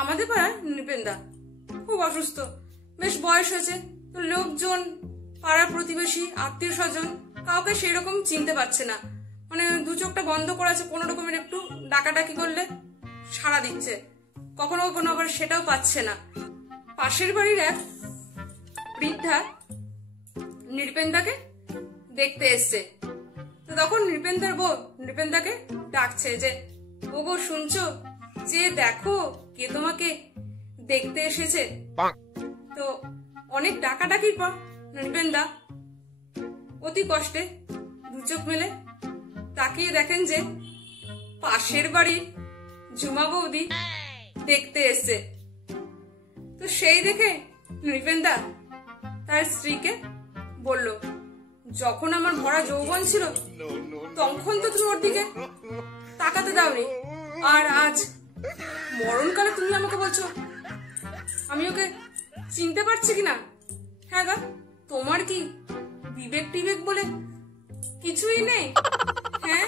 আমাদের পাড়ার নৃপেনদা খুব অসুস্থ, বেশ বয়স হয়েছে, তো লোকজন পাড়ার প্রতিবেশী আত্মীয় স্বজন কাউকে সেই রকম চিনতে পারছে না। মানে দু চোখটা বন্ধ করে আছে, কোনো রকমের একটু ডাকাডাকি করলে সাড়া দিচ্ছে, কখনো কখনো আবার সেটাও পাচ্ছে না। পাশের বাড়ির এক বৃদ্ধা নৃপেনদাকে দেখতে এসছে। তো তখন নৃপেনদার বউ নৃপেনদাকে ডাকছে যে, ও গো শুনছো, যে দেখো কে তোমাকে দেখতে এসেছে। তো অনেক ডাকাডাকির পর নৃপেনদা অতি কষ্টে দু চোখ মেলে তাকিয়ে দেখেন যে পাশের বাড়ির ঝুমা বৌদি দেখতে এসছে। তো সেই দেখে নৃপেনদা তার স্ত্রীকে বলল, যখন আমার ভরা যৌবন ছিল তখন তো তুমি ওর দিকে তাকাতে দাওনি, আর আজ মরণকালে তুমি আমাকে বলছো আমি ওকে চিনতে পারছি কিনা? হ্যাঁ গা, তোমার কি বিবেক টিবেক বলে কিছুই নেই? হ্যাঁ